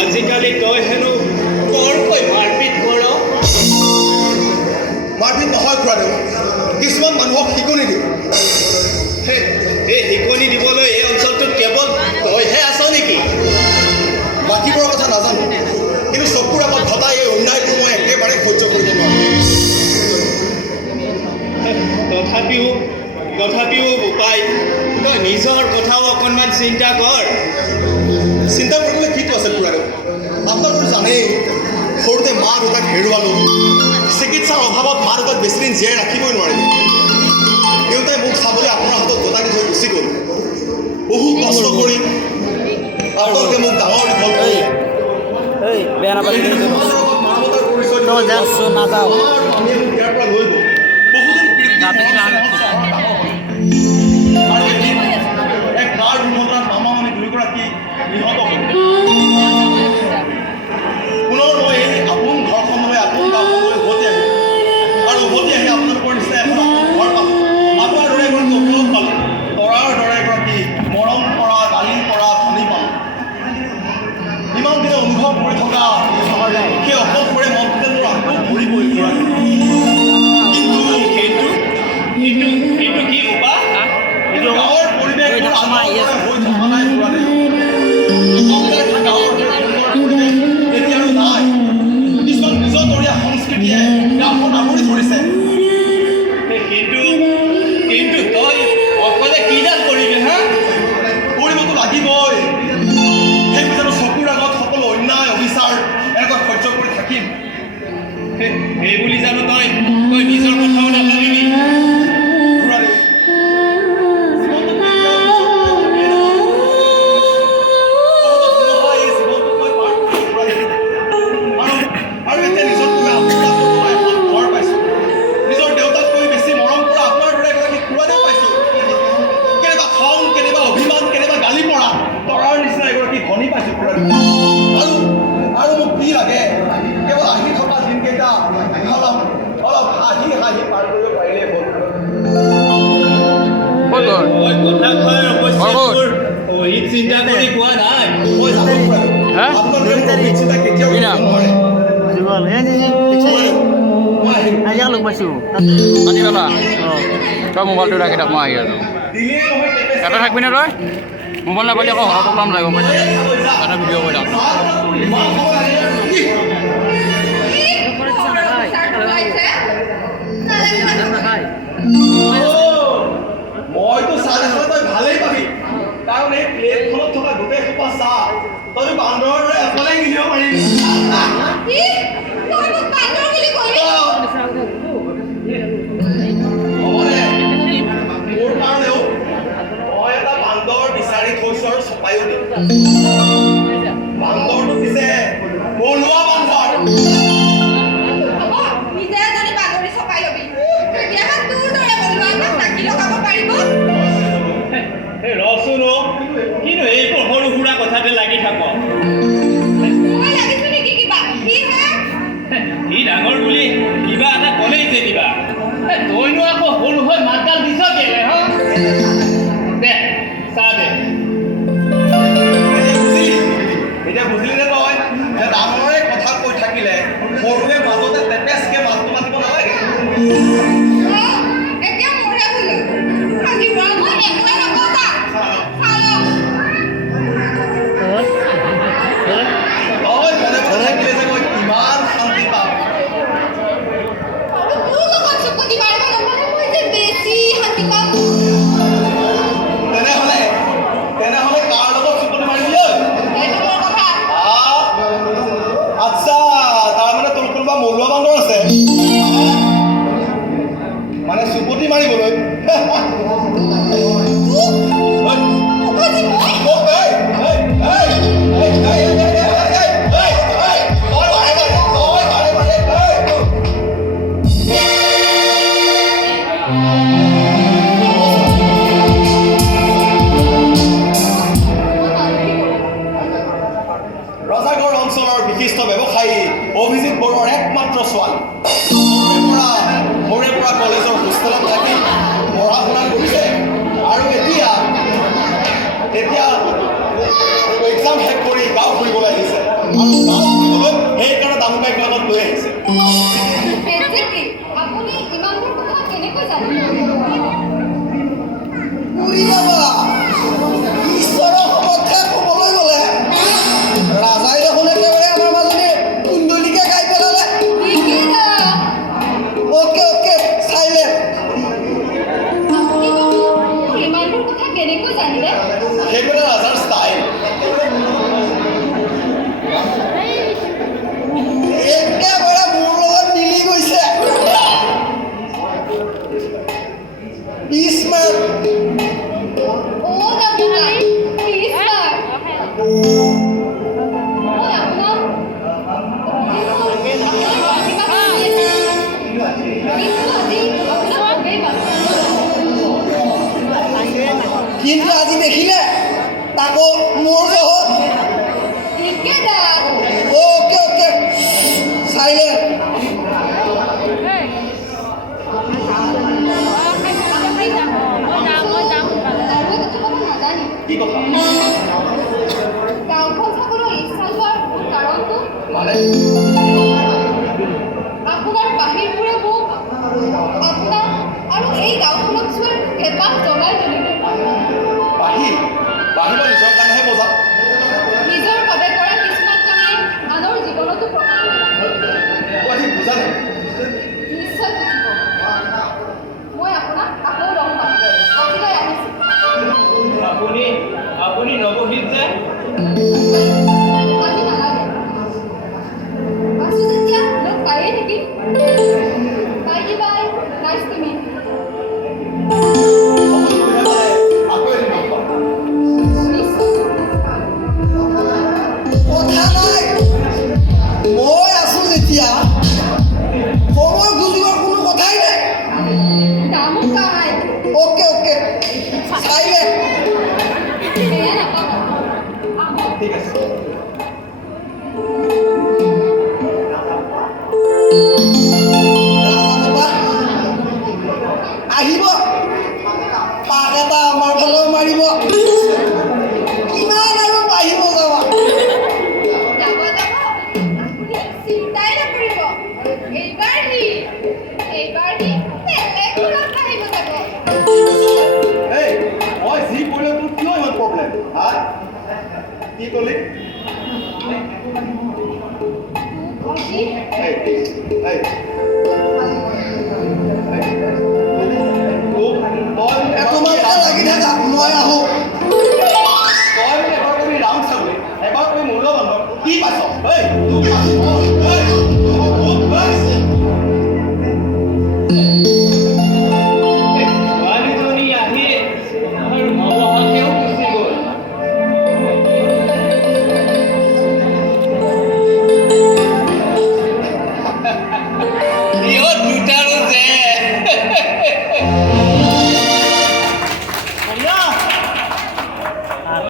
আজিকালি তই হেনো কৰকৈ মাৰপিট কৰ মাৰপিট নহয় খুৰাদেউ কিছুমান মানুহক শিকনি দিওঁ এই শিকনি দিবলৈ এই অঞ্চলটোত কেৱল তইহে আছ নেকি বাকীবোৰৰ কথা নাজানো কিন্তু চকুৰ আগত ঘটা এই অন্যায়টো মই একেবাৰে সহ্য কৰিব নোৱাৰো তথাপিও উপায় তই নিজৰ কথাও অকণমান চিন্তা কৰ চিন্তা কৰিবলৈ কিটো আছে খুৰাদেউ আপোনালোকে জানেই সৰুতে মা দেউতাক হেৰুৱালোঁ চিকিৎসাৰ অভাৱত মা দেউতাক বেছিদিন জীয়াই ৰাখিবই নোৱাৰিলোঁ দেউতাই মোক চাবলৈ আপোনাৰ হাতত গতাই দি থৈ গুচি গ'ল বহু কষ্ট কৰি আপোনালোকে মোক ডাঙৰ দীঘল কৰি বেয়া নাপালি মানৱতাৰ পৰিচয় নাযাওঁ ইয়াৰ পৰা লৈ গ'ল বহুদিন আৰু এদিন এক গাঁৱৰ ভূমতাত মামা মামী দুয়োগৰাকী নিহত হ'ল পুনৰ মই এই আপোন ঘৰখনলৈ আপোন গাঁওখনলৈ উভতি আহিলোঁ আৰু উভতি আহি আপোনালোকৰ নিচিনা এখন ঘৰ পালোঁ মাতাৰ দৰে এগৰাকী অভিভাৱক পালোঁ তৰাৰ দৰে এগৰাকী মৰম কৰা গালি কৰা ধনী পালোঁ ইমান দিনে অনুভৱ কৰি থকা সেই অকলশৰে মনটোতে মোৰ আকৌ ভৰি পৰি পৰা কিন্তু কি হ'বা গাঁৱৰ পৰিৱেশবোৰ আমাৰ হৈ থকা নাই এতিয়া আৰু নাই কিছুমান নিজতৰীয়া সংস্কৃতিয়ে গাঁওখন আৱৰি ধৰিছে কিন্তু তই অকলে কিডাল কৰিবি হা কৰিবতো লাগিবই সেই জানো চকুৰ আগত সকলো অন্যায় অবিচাৰ এনেকৈ সহ্য কৰি থাকিম সেই বুলি জানো তই নিজৰ কথাও নাভাবিবি আৰু মোক কি লাগে কেৱল আহি থকা দিনকেইটা অলপ হাঁহি পাৰ কৰিব পাৰিলে চিন্তা কৰি পোৱা নাই তই মোবাইলটো ৰাখি থাক মই আহি আছো এটা থাকবি নে তই মোবাইল নাপালি আকৌ ঘৰৰ প্ৰব্লেম লাগিব পাৰে এটা ভিডিঅ' কৰি মইতো চাহ দেখালে তই ভালেই পাবি কাৰণ এই প্লেটখনত থকা গোটেই সোপা চাহ তই বান্দৰৰ দৰে এফালে কিনিব পাৰিবি মোৰ কাৰণেও মই এটা বান্দৰ বিচাৰি থৈছো আৰু চপাইও দিম বান্দৰটো পিছে বনোৱা বান্দৰ ৰচোন কিন্তু এইবোৰ সৰু সুৰা কথাতে লাগি থাক সেইটো এটা ৰাজাৰ ষ্টাইল। একেবাৰে মোৰ লগত মিলি গৈছে। বিস্মাৰ্ট। কিন্তু আজি দেখিলে তাকো মোৰ লগত। Okay okay silent. কি কথা গাঁওখন চাবলৈ ইচ্ছা যোৱাৰ কাৰণটো মানে আপোনাৰ বাহিৰবোৰে মোক আপোনাৰ আৰু এই গাঁওখনক চোৱাৰ হেঁপাহ জগাই তুলিলে। বাহিৰ বাহিৰ নিজৰ কাৰণেহে বজাওঁ। নিজৰ বাবে কৰা কিছুমান কামে আনৰ জীৱনতো প্ৰভাৱ আজি বুজা নাই। নিশ্চয় বুজিব। মই আপোনাক আকৌ লগ পাম। আজিলৈ আহিছোঁ। আপুনি নবহিল যে আজি নালাগে। আছোঁ যেতিয়া লগ পায়েই থাকিম। Bye bye. Nice to meet. কথা নাই। মই আছোঁ যেতিয়া সময় গুজিবৰ কোনো কথাই নাই। দামো কাহাই। Okay okay silent. বেয়া নাপাব। ঠিক আছে। আহিব পাক এটা আমাৰ ফালেও মাৰিব। কিমান আৰু বাঢ়িব যাবা। যাব যাব। আপুনি চিন্তাই নকৰিব। এইবাৰ সি বেলেগ ঘৰত আহিব যাব। এই মই যি কৰিলে তোৰ কিয় ইমান প্ৰব্লেম হা? কি ক'লি? আজি এই